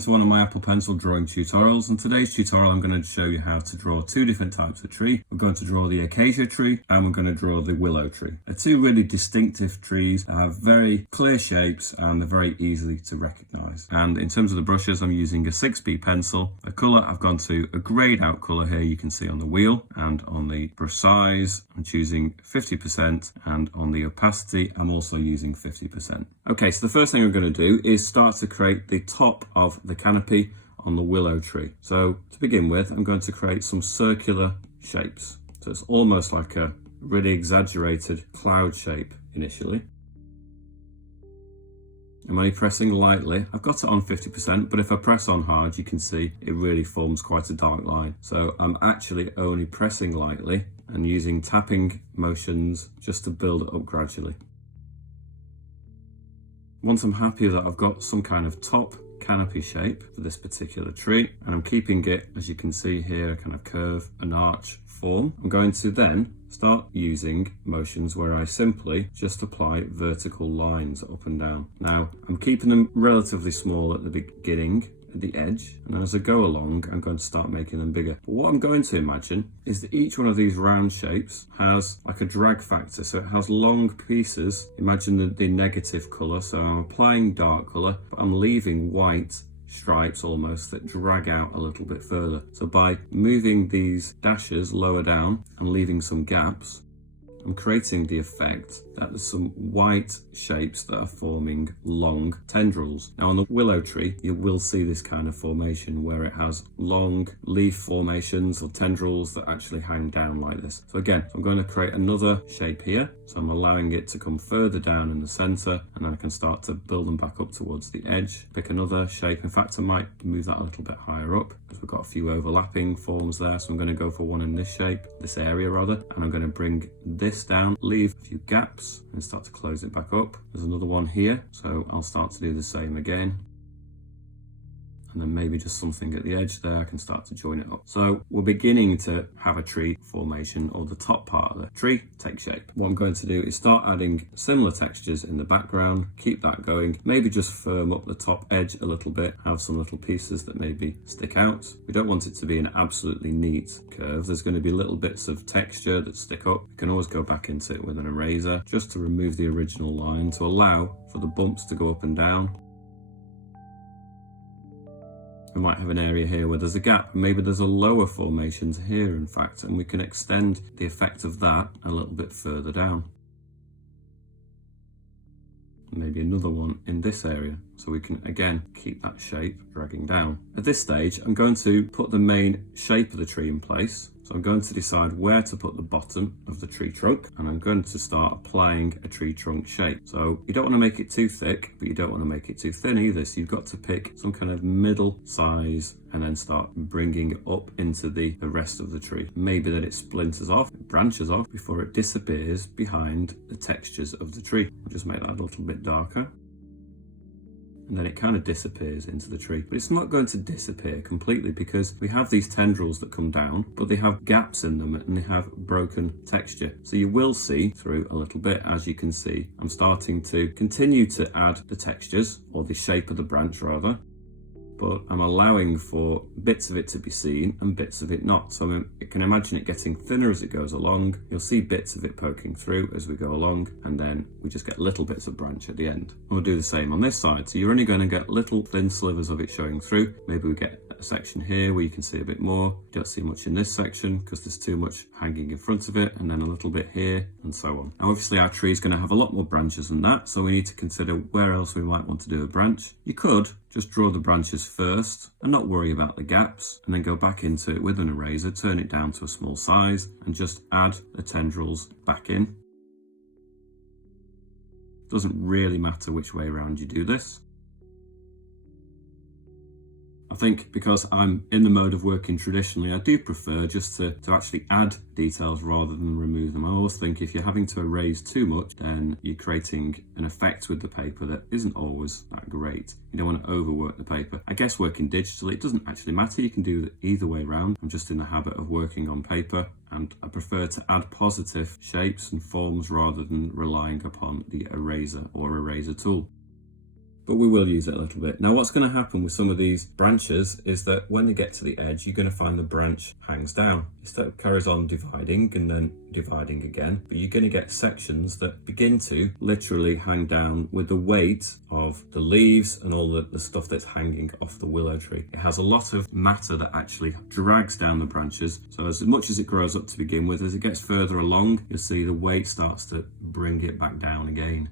welcome to one of my Apple Pencil drawing tutorials. In today's tutorial I'm going to show you how to draw two different types of tree. We're going to draw the acacia tree and we're going to draw the willow tree. They're two really distinctive trees that have very clear shapes and they're very easy to recognise. And in terms of the brushes, I'm using a 6B pencil. A colour, I've gone to a greyed out colour here you can see on the wheel, and on the brush size I'm choosing 50%, and on the opacity I'm also using 50%. Okay, so the first thing I'm going to do is start to create the top of the canopy on the willow tree. So to begin with, I'm going to create some circular shapes. So it's almost like a really exaggerated cloud shape initially. I'm only pressing lightly. I've got it on 50%, but if I press on hard, you can see it really forms quite a dark line. So I'm actually only pressing lightly and using tapping motions just to build it up gradually. Once I'm happy that I've got some kind of top canopy shape for this particular tree, and I'm keeping it, as you can see here, a kind of curve, an arch form, I'm going to then start using motions where I simply just apply vertical lines up and down. Now, I'm keeping them relatively small at the beginning, at the edge, and as I go along I'm going to start making them bigger. But what I'm going to imagine is that each one of these round shapes has like a drag factor, so it has long pieces. Imagine the negative colour, so I'm applying dark colour but I'm leaving white stripes almost that drag out a little bit further. So by moving these dashes lower down and leaving some gaps, I'm creating the effect that there's some white shapes that are forming long tendrils. Now on the willow tree, you will see this kind of formation where it has long leaf formations or tendrils that actually hang down like this. So again, I'm going to create another shape here. So I'm allowing it to come further down in the center, and then I can start to build them back up towards the edge. Pick another shape. In fact, I might move that a little bit higher up because we've got a few overlapping forms there. So I'm going to go for one in this shape, this area rather, and I'm going to bring this down, leave a few gaps and start to close it back up. There's another one here, so I'll start to do the same again. And then maybe just something at the edge there, I can start to join it up. So we're beginning to have a tree formation, or the top part of the tree take shape. What I'm going to do is start adding similar textures in the background, keep that going, maybe just firm up the top edge a little bit, have some little pieces that maybe stick out. We don't want it to be an absolutely neat curve. There's going to be little bits of texture that stick up. You can always go back into it with an eraser just to remove the original line to allow for the bumps to go up and down. We might have an area here where there's a gap, maybe there's a lower formation here in fact, and we can extend the effect of that a little bit further down. Maybe another one in this area, so we can again keep that shape dragging down. At this stage I'm going to put the main shape of the tree in place. So I'm going to decide where to put the bottom of the tree trunk, and I'm going to start applying a tree trunk shape. So you don't want to make it too thick, but you don't want to make it too thin either. So you've got to pick some kind of middle size and then start bringing it up into the rest of the tree. Maybe that it splinters off, it branches off before it disappears behind the textures of the tree. I'll just make that a little bit darker. And then it kind of disappears into the tree. But it's not going to disappear completely because we have these tendrils that come down, but they have gaps in them and they have broken texture. So you will see through a little bit, as you can see, I'm starting to continue to add the textures, or the shape of the branch rather, but I'm allowing for bits of it to be seen and bits of it not. So you can imagine it getting thinner as it goes along. You'll see bits of it poking through as we go along, and then we just get little bits of branch at the end. And we'll do the same on this side. So you're only going to get little thin slivers of it showing through. Maybe we get a section here where you can see a bit more. You don't see much in this section because there's too much hanging in front of it, and then a little bit here, and so on. Now obviously our tree is going to have a lot more branches than that, so we need to consider where else we might want to do a branch. You could just draw the branches first and not worry about the gaps, and then go back into it with an eraser, turn it down to a small size and just add the tendrils back in. Doesn't really matter which way around you do this. I think because I'm in the mode of working traditionally, I do prefer just to actually add details rather than remove them. I always think if you're having to erase too much, then you're creating an effect with the paper that isn't always that great. You don't want to overwork the paper. I guess working digitally, it doesn't actually matter. You can do it either way around. I'm just in the habit of working on paper, and I prefer to add positive shapes and forms rather than relying upon the eraser or eraser tool. but we will use it a little bit. Now what's going to happen with some of these branches is that when they get to the edge, you're going to find the branch hangs down. It still carries on dividing and then dividing again, but you're going to get sections that begin to literally hang down with the weight of the leaves and all the stuff that's hanging off the willow tree. It has a lot of matter that actually drags down the branches, so as much as it grows up to begin with, as it gets further along, you'll see the weight starts to bring it back down again.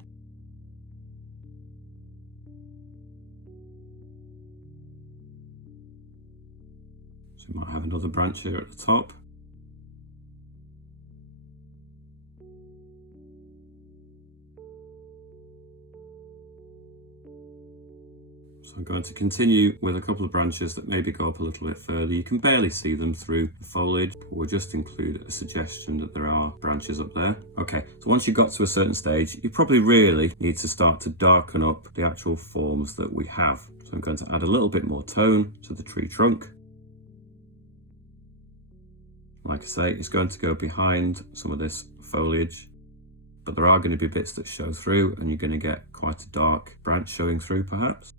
So we might have another branch here at the top. So I'm going to continue with a couple of branches that maybe go up a little bit further. You can barely see them through the foliage, but we'll just include a suggestion that there are branches up there. Okay, so once you've got to a certain stage, you probably really need to start to darken up the actual forms that we have. So I'm going to add a little bit more tone to the tree trunk. Like I say, it's going to go behind some of this foliage, but there are going to be bits that show through and you're going to get quite a dark branch showing through perhaps.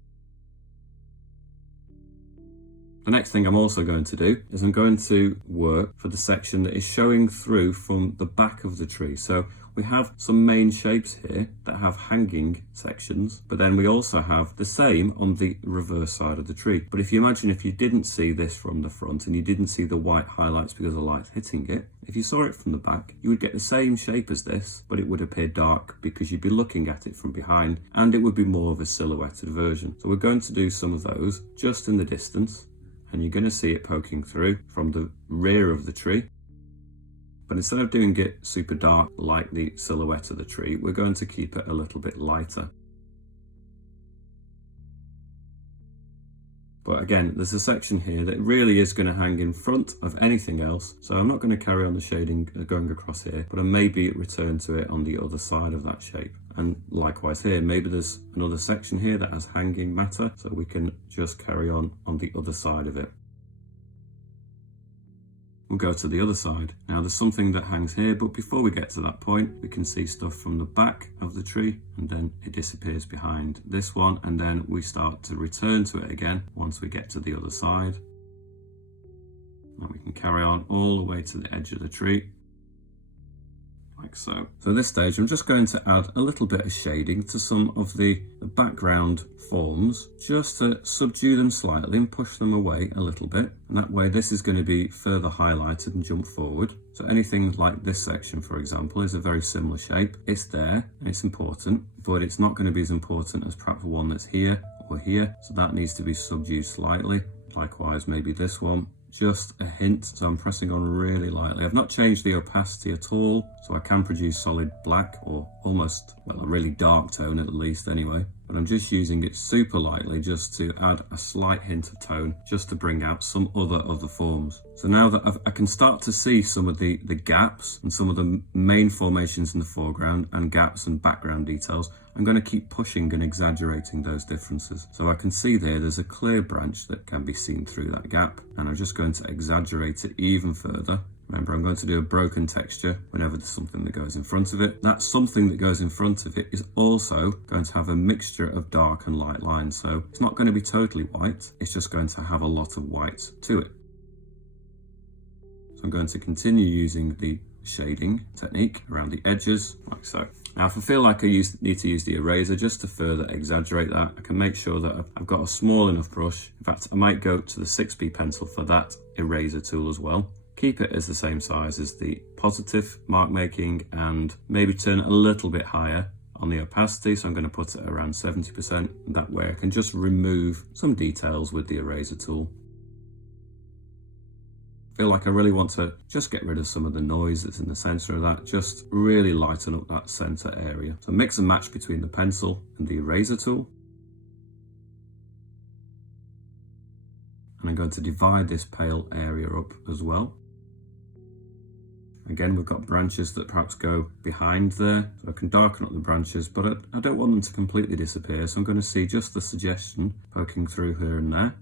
The next thing I'm also going to do is I'm going to work for the section that is showing through from the back of the tree. So we have some main shapes here that have hanging sections, but then we also have the same on the reverse side of the tree. But if you imagine if you didn't see this from the front and you didn't see the white highlights because the light's hitting it, if you saw it from the back, you would get the same shape as this, but it would appear dark because you'd be looking at it from behind and it would be more of a silhouetted version. So we're going to do some of those just in the distance, and you're going to see it poking through from the rear of the tree. But instead of doing it super dark like the silhouette of the tree, we're going to keep it a little bit lighter. But again, there's a section here that really is going to hang in front of anything else. So I'm not going to carry on the shading going across here, but I maybe return to it on the other side of that shape. And likewise here, maybe there's another section here that has hanging matter, so we can just carry on the other side of it. We'll go to the other side. Now there's something that hangs here, but before we get to that point, we can see stuff from the back of the tree and then it disappears behind this one, and then we start to return to it again once we get to the other side. And we can carry on all the way to the edge of the tree, like so. So at this stage, I'm just going to add a little bit of shading to some of the background forms, just to subdue them slightly and push them away a little bit. And that way, this is going to be further highlighted and jump forward. So anything like this section, for example, is a very similar shape. It's there and it's important, but it's not going to be as important as perhaps one that's here or here. So that needs to be subdued slightly. Likewise, maybe this one. Just a hint, so I'm pressing on really lightly. I've not changed the opacity at all, so I can produce solid black or almost, well, a really dark tone at least anyway. But I'm just using it super lightly just to add a slight hint of tone, just to bring out some other forms. So now that I can start to see some of the gaps and some of the main formations in the foreground and gaps and background details, I'm going to keep pushing and exaggerating those differences. So I can see there's a clear branch that can be seen through that gap, and I'm just going to exaggerate it even further. Remember, I'm going to do a broken texture whenever there's something that goes in front of it. That something that goes in front of it is also going to have a mixture of dark and light lines. So it's not going to be totally white, it's just going to have a lot of white to it. So I'm going to continue using the shading technique around the edges, like so. Now, if I feel like I need to use the eraser just to further exaggerate that, I can make sure that I've got a small enough brush. In fact, I might go to the 6B pencil for that eraser tool as well. Keep it as the same size as the positive mark making and maybe turn it a little bit higher on the opacity. So I'm going to put it around 70%. That way I can just remove some details with the eraser tool. I feel like I really want to just get rid of some of the noise that's in the center of that, just really lighten up that center area. So mix and match between the pencil and the eraser tool. And I'm going to divide this pale area up as well. Again, we've got branches that perhaps go behind there, so I can darken up the branches, but I don't want them to completely disappear, so I'm going to see just the suggestion poking through here and there.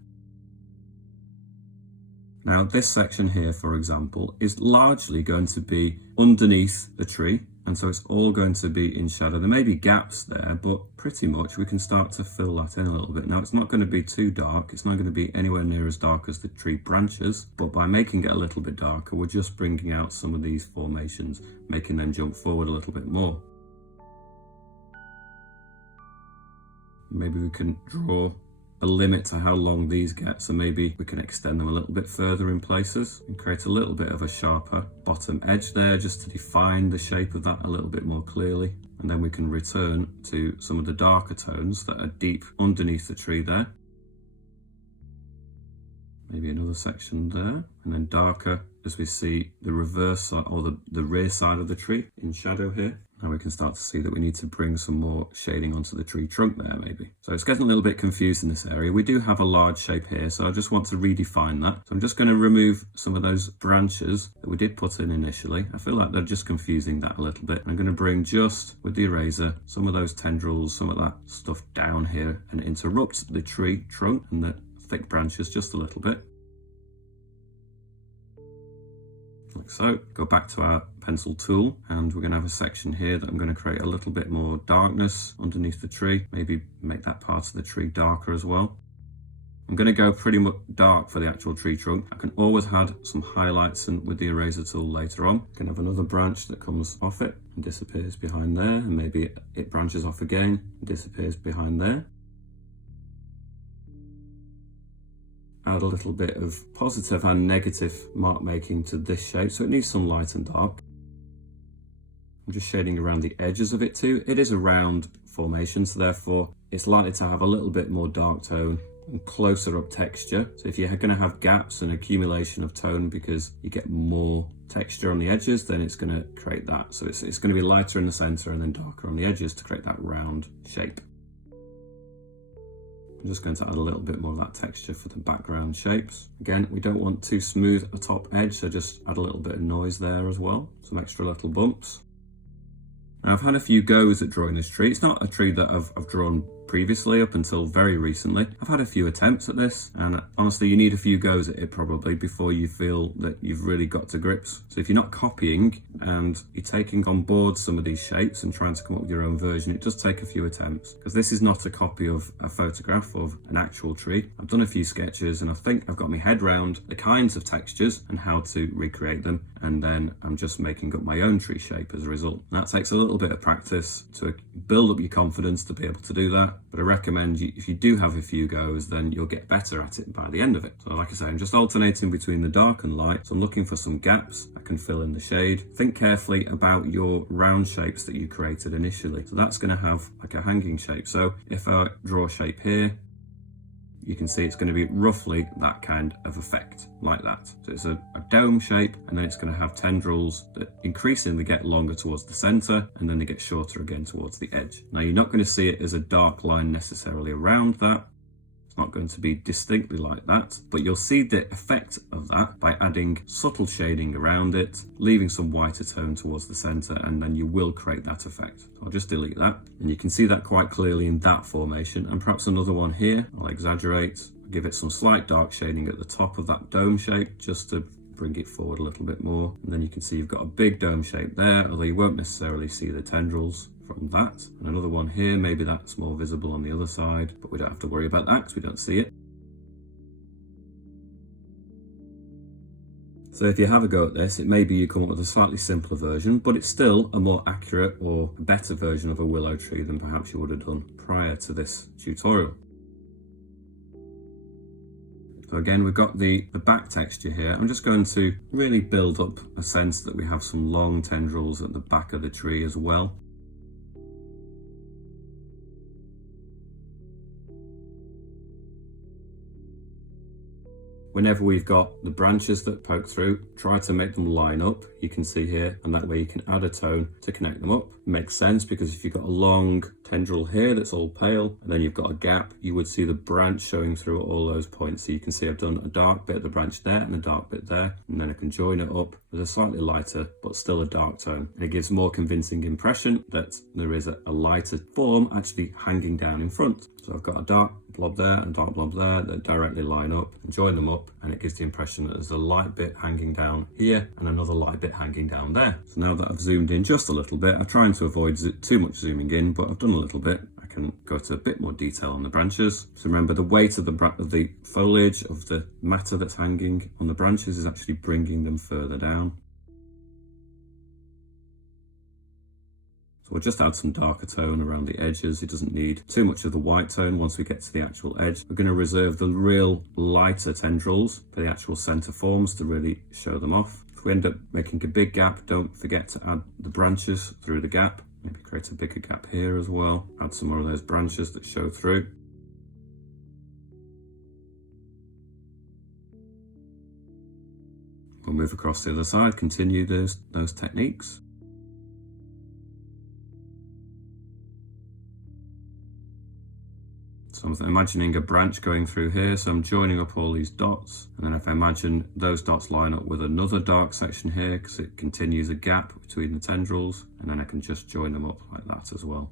Now this section here, for example, is largely going to be underneath the tree, and so it's all going to be in shadow. There may be gaps there, but pretty much we can start to fill that in a little bit. Now it's not going to be too dark, it's not going to be anywhere near as dark as the tree branches, but by making it a little bit darker, we're just bringing out some of these formations, making them jump forward a little bit more. Maybe we can draw a limit to how long these get, so maybe we can extend them a little bit further in places and create a little bit of a sharper bottom edge there, just to define the shape of that a little bit more clearly. And then we can return to some of the darker tones that are deep underneath the tree there. Maybe another section there, and then darker as we see the reverse side, or the rear side of the tree in shadow here. Now we can start to see that we need to bring some more shading onto the tree trunk there maybe. So it's getting a little bit confused in this area. We do have a large shape here, so I just want to redefine that. So I'm just going to remove some of those branches that we did put in initially. I feel like they're just confusing that a little bit. I'm going to bring just with the eraser some of those tendrils, some of that stuff down here, and interrupt the tree trunk and the thick branches just a little bit. Like so. Go back to our pencil tool, and we're going to have a section here that I'm going to create a little bit more darkness underneath the tree, maybe make that part of the tree darker as well. I'm going to go pretty much dark for the actual tree trunk. I can always add some highlights and with the eraser tool later on. I can have another branch that comes off it and disappears behind there, and maybe it branches off again and disappears behind there. Add a little bit of positive and negative mark making to this shape, so it needs some light and dark. I'm just shading around the edges of it too. It is a round formation, so therefore it's likely to have a little bit more dark tone and closer up texture. So if you're going to have gaps and accumulation of tone because you get more texture on the edges, then it's going to create that. So it's going to be lighter in the center and then darker on the edges to create that round shape. I'm just going to add a little bit more of that texture for the background shapes. Again, we don't want too smooth a top edge, so just add a little bit of noise there as well. Some extra little bumps. Now I've had a few goes at drawing this tree. It's not a tree that I've drawn previously up until very recently. I've had a few attempts at this, and honestly you need a few goes at it probably before you feel that you've really got to grips. So if you're not copying and you're taking on board some of these shapes and trying to come up with your own version, it does take a few attempts, because this is not a copy of a photograph of an actual tree. I've done a few sketches and I think I've got my head round the kinds of textures and how to recreate them, and then I'm just making up my own tree shape as a result. And that takes a little bit of practice to build up your confidence to be able to do that. But I recommend if you do have a few goes, then you'll get better at it by the end of it. So like I say, I'm just alternating between the dark and light. So I'm looking for some gaps I can fill in the shade. Think carefully about your round shapes that you created initially. So that's going to have like a hanging shape. So if I draw a shape here, you can see it's going to be roughly that kind of effect, like that. So it's a dome shape, and then it's going to have tendrils that increasingly get longer towards the center, and then they get shorter again towards the edge. Now you're not going to see it as a dark line necessarily around that. It's not going to be distinctly like that, but you'll see the effect of that by adding subtle shading around it, leaving some whiter tone towards the center, and then you will create that effect. So I'll just delete that, and you can see that quite clearly in that formation, and perhaps another one here. I'll exaggerate, give it some slight dark shading at the top of that dome shape just to bring it forward a little bit more, and then you can see you've got a big dome shape there, although you won't necessarily see the tendrils from that. And another one here, maybe that's more visible on the other side, but we don't have to worry about that because we don't see it. So if you have a go at this, it may be you come up with a slightly simpler version, but it's still a more accurate or better version of a willow tree than perhaps you would have done prior to this tutorial. So again, we've got the back texture here. I'm just going to really build up a sense that we have some long tendrils at the back of the tree as well. Whenever we've got the branches that poke through, try to make them line up. You can see here, and that way you can add a tone to connect them up. It makes sense because if you've got a long tendril here that's all pale, and then you've got a gap, you would see the branch showing through at all those points. So you can see I've done a dark bit of the branch there and a dark bit there, and then I can join it up with a slightly lighter, but still a dark tone. And it gives a more convincing impression that there is a lighter form actually hanging down in front. So I've got a dark blob there and a dark blob there that directly line up and join them up, and it gives the impression that there's a light bit hanging down here and another light bit hanging down there. So now that I've zoomed in just a little bit, I'm trying to avoid too much zooming in, but I've done a little bit. I can go to a bit more detail on the branches. So remember, the weight of the foliage of the matter that's hanging on the branches is actually bringing them further down. So we'll just add some darker tone around the edges. It doesn't need too much of the white tone once we get to the actual edge. We're going to reserve the real lighter tendrils for the actual center forms to really show them off. If we end up making a big gap, don't forget to add the branches through the gap. Maybe create a bigger gap here as well. Add some more of those branches that show through. We'll move across the other side, continue those techniques. So I'm imagining a branch going through here, so I'm joining up all these dots, and then if I imagine those dots line up with another dark section here, because it continues a gap between the tendrils, and then I can just join them up like that as well.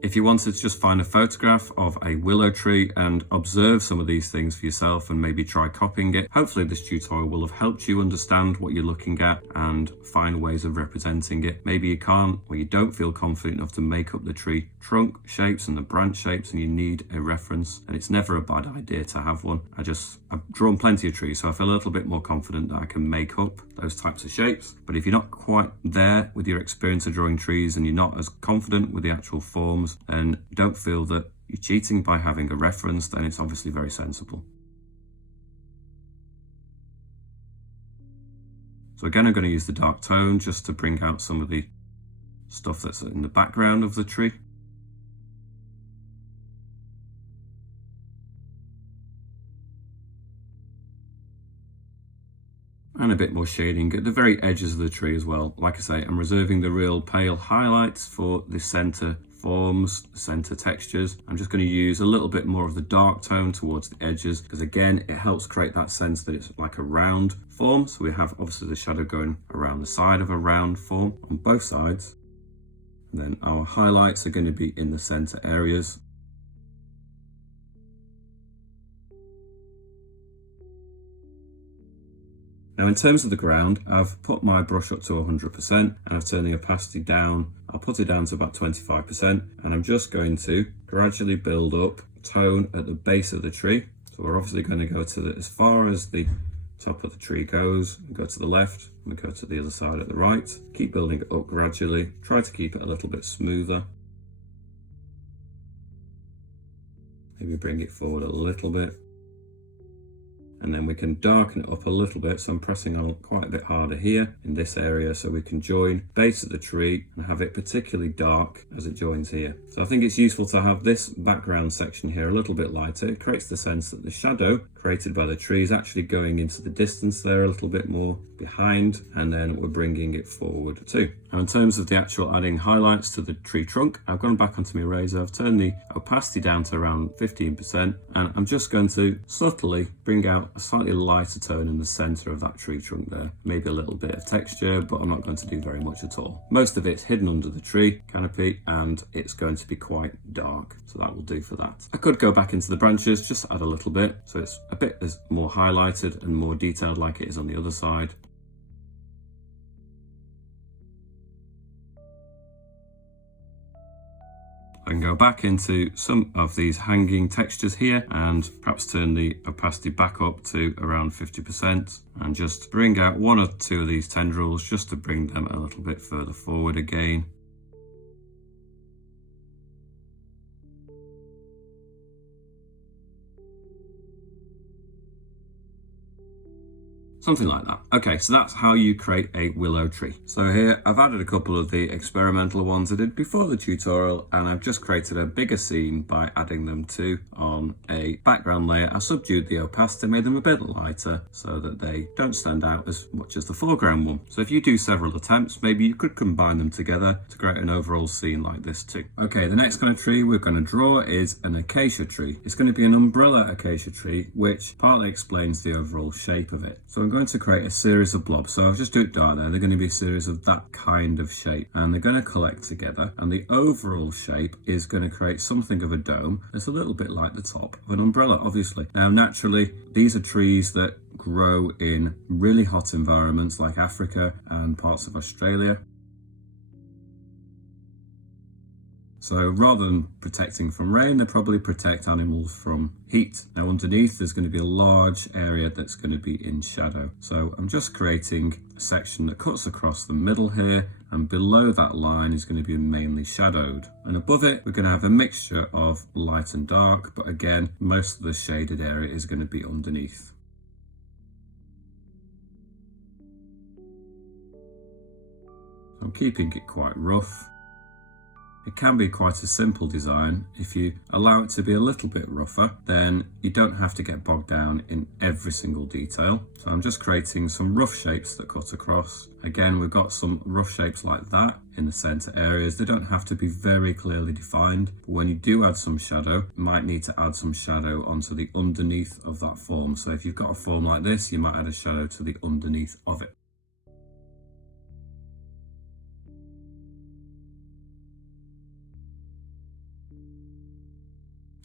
If you wanted to just find a photograph of a willow tree and observe some of these things for yourself and maybe try copying it, hopefully this tutorial will have helped you understand what you're looking at and find ways of representing it. Maybe you can't, or you don't feel confident enough to make up the tree trunk shapes and the branch shapes, and you need a reference, and it's never a bad idea to have one. I've drawn plenty of trees, so I feel a little bit more confident that I can make up those types of shapes. But if you're not quite there with your experience of drawing trees and you're not as confident with the actual forms, and don't feel that you're cheating by having a reference, then it's obviously very sensible. So again, I'm going to use the dark tone just to bring out some of the stuff that's in the background of the tree. And a bit more shading at the very edges of the tree as well. Like I say, I'm reserving the real pale highlights for the center forms, the center textures. I'm just going to use a little bit more of the dark tone towards the edges, because again, it helps create that sense that it's like a round form. So we have obviously the shadow going around the side of a round form on both sides. And then our highlights are going to be in the center areas. Now in terms of the ground, I've put my brush up to 100% and I've turned the opacity down. I'll put it down to about 25%, and I'm just going to gradually build up tone at the base of the tree. So we're obviously going to go to as far as the top of the tree goes, and go to the left, and go to the other side at the right. Keep building it up gradually. Try to keep it a little bit smoother. Maybe bring it forward a little bit. And then we can darken it up a little bit, so I'm pressing on quite a bit harder here in this area, so we can join base of the tree and have it particularly dark as it joins here. So I think it's useful to have this background section here a little bit lighter. It creates the sense that the shadow created by the tree is actually going into the distance there a little bit more behind, and then we're bringing it forward too. Now in terms of the actual adding highlights to the tree trunk, I've gone back onto my eraser, I've turned the opacity down to around 15%, and I'm just going to subtly bring out a slightly lighter tone in the center of that tree trunk there. Maybe a little bit of texture, but I'm not going to do very much at all. Most of it's hidden under the tree canopy, and it's going to be quite dark, so that will do for that. I could go back into the branches, just add a little bit, so it's a bit more highlighted and more detailed like it is on the other side. I can go back into some of these hanging textures here and perhaps turn the opacity back up to around 50% and just bring out one or two of these tendrils just to bring them a little bit further forward again. Something like that. Okay, so that's how you create a willow tree. So here I've added a couple of the experimental ones I did before the tutorial, and I've just created a bigger scene by adding them to on a background layer. I subdued the opacity, made them a bit lighter so that they don't stand out as much as the foreground one. So if you do several attempts, maybe you could combine them together to create an overall scene like this too. Okay, the next kind of tree we're going to draw is an acacia tree. It's going to be an umbrella acacia tree, which partly explains the overall shape of it. So I'm going going to create a series of blobs. So I'll just do it dark there. They're going to be a series of that kind of shape, and they're going to collect together, and the overall shape is going to create something of a dome. It's a little bit like the top of an umbrella, obviously. Now, naturally, these are trees that grow in really hot environments like Africa and parts of Australia. So rather than protecting from rain, they probably protect animals from heat. Now underneath, there's going to be a large area that's going to be in shadow. So I'm just creating a section that cuts across the middle here, and below that line is going to be mainly shadowed. And above it, we're going to have a mixture of light and dark, but again, most of the shaded area is going to be underneath. I'm keeping it quite rough. It can be quite a simple design. If you allow it to be a little bit rougher, then you don't have to get bogged down in every single detail. So I'm just creating some rough shapes that cut across. Again, we've got some rough shapes like that in the center areas. They don't have to be very clearly defined, but when you do add some shadow, you might need to add some shadow onto the underneath of that form. So if you've got a form like this, you might add a shadow to the underneath of it.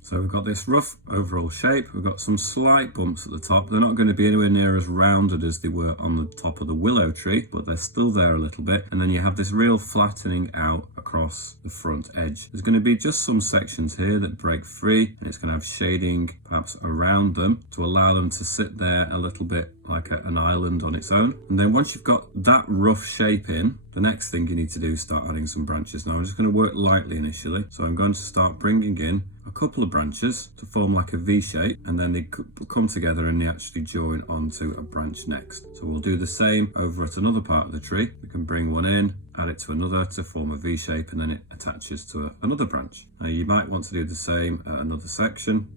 So we've got this rough overall shape. We've got some slight bumps at the top. They're not going to be anywhere near as rounded as they were on the top of the willow tree, but they're still there a little bit. And then you have this real flattening out across the front edge. There's going to be just some sections here that break free, and it's going to have shading perhaps around them to allow them to sit there a little bit like an island on its own. And then once you've got that rough shape in, the next thing you need to do is start adding some branches. Now I'm just going to work lightly initially. So I'm going to start bringing in a couple of branches to form like a V shape, and then they come together and they actually join onto a branch next. So we'll do the same over at another part of the tree. We can bring one in, add it to another to form a V shape, and then it attaches to another branch. Now you might want to do the same at another section,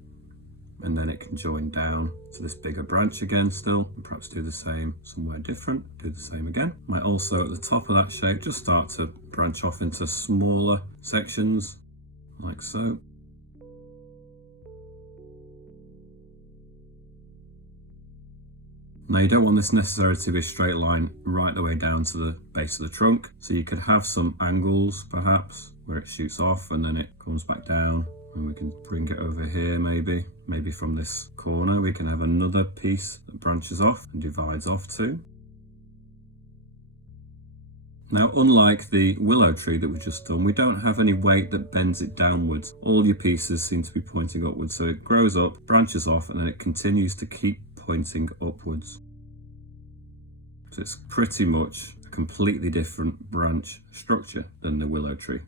and then it can join down to this bigger branch again still, and perhaps do the same somewhere different, do the same again. Might also at the top of that shape just start to branch off into smaller sections like so. Now you don't want this necessarily to be a straight line right the way down to the base of the trunk, so you could have some angles perhaps where it shoots off and then it comes back down, and we can bring it over here maybe from this corner we can have another piece that branches off and divides off too. Now unlike the willow tree that we've just done, we don't have any weight that bends it downwards. All your pieces seem to be pointing upwards, so it grows up, branches off, and then it continues to keep pointing upwards. So it's pretty much a completely different branch structure than the willow tree.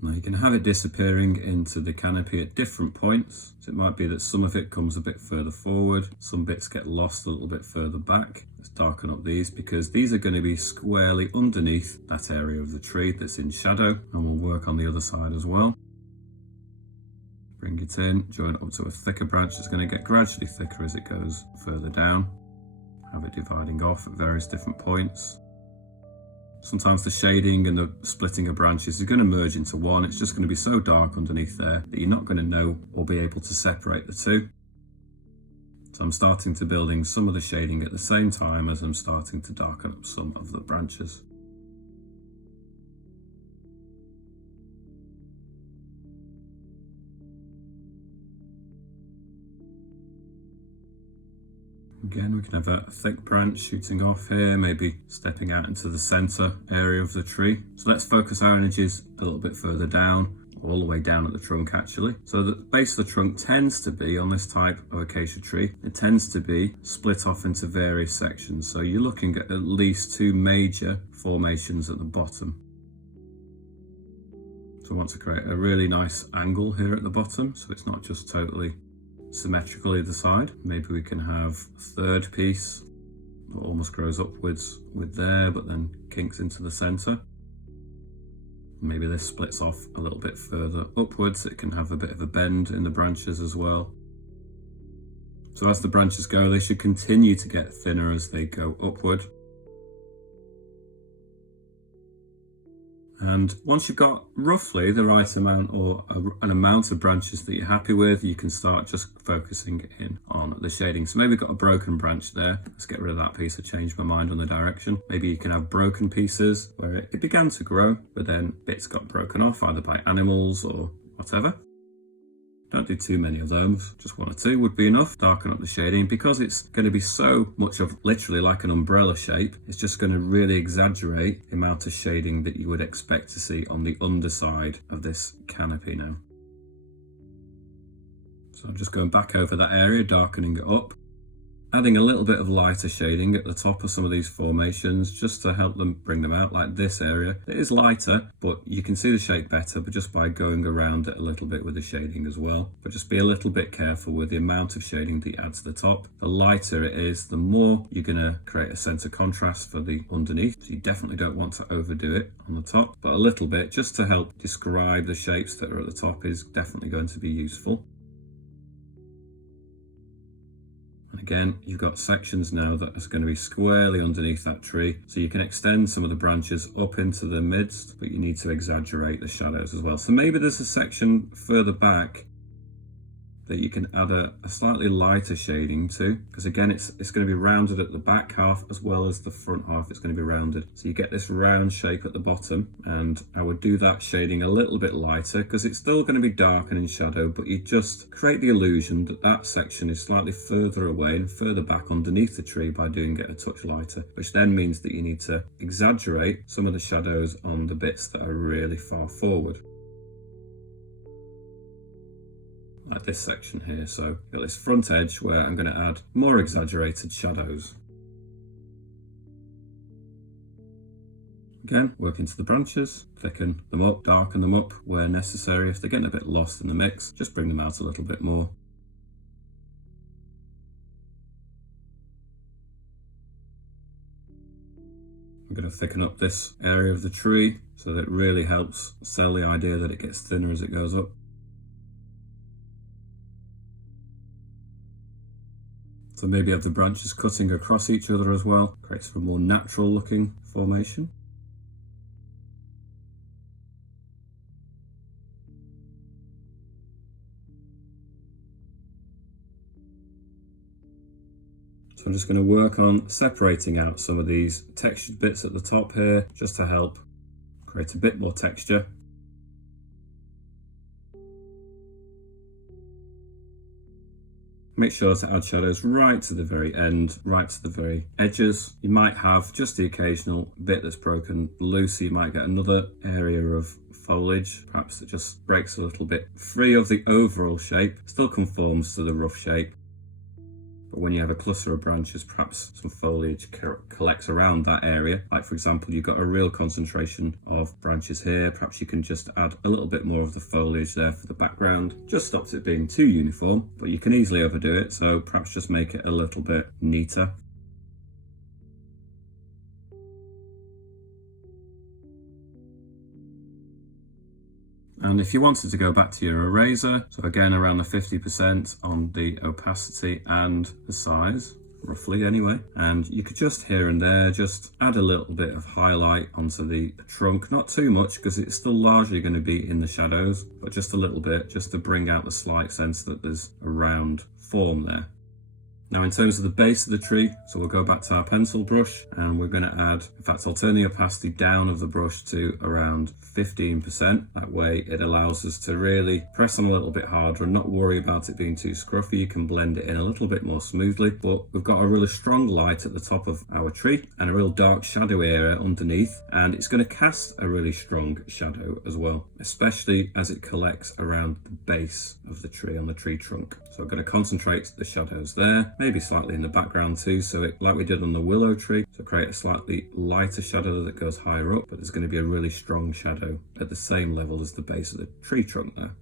Now you can have it disappearing into the canopy at different points. So it might be that some of it comes a bit further forward, some bits get lost a little bit further back. Let's darken up these because these are going to be squarely underneath that area of the tree that's in shadow, and we'll work on the other side as well. Bring it in, join it up to a thicker branch. It's going to get gradually thicker as it goes further down. Have it dividing off at various different points. Sometimes the shading and the splitting of branches is going to merge into one. It's just going to be so dark underneath there that you're not going to know or be able to separate the two. So I'm starting to building some of the shading at the same time as I'm starting to darken up some of the branches. Again, we can have a thick branch shooting off here, maybe stepping out into the center area of the tree. So let's focus our energies a little bit further down, all the way down at the trunk actually. So the base of the trunk tends to be, on this type of acacia tree, it tends to be split off into various sections. So you're looking at least two major formations at the bottom. So I want to create a really nice angle here at the bottom, so it's not just totally symmetrical either side. Maybe we can have a third piece that almost grows upwards with there, but then kinks into the center. Maybe this splits off a little bit further upwards. It can have a bit of a bend in the branches as well. So as the branches go, they should continue to get thinner as they go upward. And once you've got roughly the right amount or an amount of branches that you're happy with, you can start just focusing in on the shading. So maybe we've got a broken branch there. Let's get rid of that piece. I changed my mind on the direction. Maybe you can have broken pieces where it began to grow, but then bits got broken off either by animals or whatever. Don't do too many of those, just 1 or 2 would be enough. Darken up the shading. Because it's going to be so much of literally like an umbrella shape, it's just going to really exaggerate the amount of shading that you would expect to see on the underside of this canopy now. So I'm just going back over that area, darkening it up. Adding a little bit of lighter shading at the top of some of these formations just to help them bring them out, like this area. It is lighter, but you can see the shape better but just by going around it a little bit with the shading as well. But just be a little bit careful with the amount of shading that you add to the top. The lighter it is, the more you're going to create a sense of contrast for the underneath. So you definitely don't want to overdo it on the top, but a little bit just to help describe the shapes that are at the top is definitely going to be useful. Again, you've got sections now that is going to be squarely underneath that tree, so you can extend some of the branches up into the midst, but you need to exaggerate the shadows as well. So maybe there's a section further back that you can add a slightly lighter shading to, because again it's going to be rounded at the back half as well as the front half. It's going to be rounded, so you get this round shape at the bottom, and I would do that shading a little bit lighter because it's still going to be dark and in shadow, but you just create the illusion that that section is slightly further away and further back underneath the tree by doing it a touch lighter, which then means that you need to exaggerate some of the shadows on the bits that are really far forward. Like this section here, so you've got this front edge where I'm going to add more exaggerated shadows. Again, work into the branches, thicken them up, darken them up where necessary. If they're getting a bit lost in the mix, just bring them out a little bit more. I'm going to thicken up this area of the tree so that it really helps sell the idea that it gets thinner as it goes up. So maybe have the branches cutting across each other as well, creates a more natural looking formation. So I'm just going to work on separating out some of these textured bits at the top here, just to help create a bit more texture. Make sure to add shadows right to the very end, right to the very edges. You might have just the occasional bit that's broken loose, so you might get another area of foliage, perhaps that just breaks a little bit free of the overall shape, still conforms to the rough shape. But when you have a cluster of branches, perhaps some foliage collects around that area. Like for example, you've got a real concentration of branches here. Perhaps you can just add a little bit more of the foliage there for the background. Just stops it being too uniform, but you can easily overdo it. So perhaps just make it a little bit neater. And if you wanted to go back to your eraser, so again around the 50% on the opacity and the size, roughly anyway, and you could just here and there just add a little bit of highlight onto the trunk, not too much because it's still largely going to be in the shadows, but just a little bit just to bring out the slight sense that there's a round form there. Now in terms of the base of the tree, so we'll go back to our pencil brush and we're going to add, in fact I'll turn the opacity down of the brush to around 15%. That way it allows us to really press on a little bit harder and not worry about it being too scruffy. You can blend it in a little bit more smoothly, but we've got a really strong light at the top of our tree and a real dark shadowy area underneath, and it's going to cast a really strong shadow as well, especially as it collects around the base of the tree on the tree trunk. So I'm going to concentrate the shadows there, maybe slightly in the background too, so like we did on the willow tree, so create a slightly lighter shadow that goes higher up, but there's going to be a really strong shadow at the same level as the base of the tree trunk there.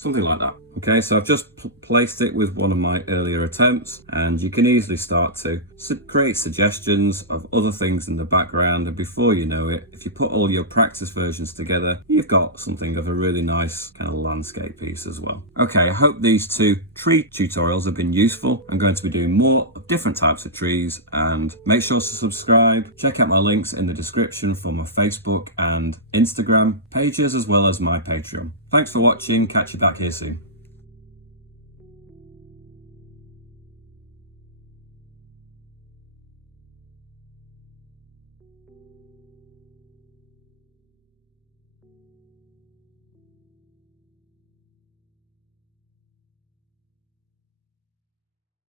something like that. Okay, so I've just placed it with one of my earlier attempts, and you can easily start to create suggestions of other things in the background, and before you know it, if you put all your practice versions together, you've got something of a really nice kind of landscape piece as well. Okay, I hope these 2 tree tutorials have been useful. I'm going to be doing more of different types of trees, and make sure to subscribe. Check out my links in the description for my Facebook and Instagram pages, as well as my Patreon. Thanks for watching, catch you back here soon.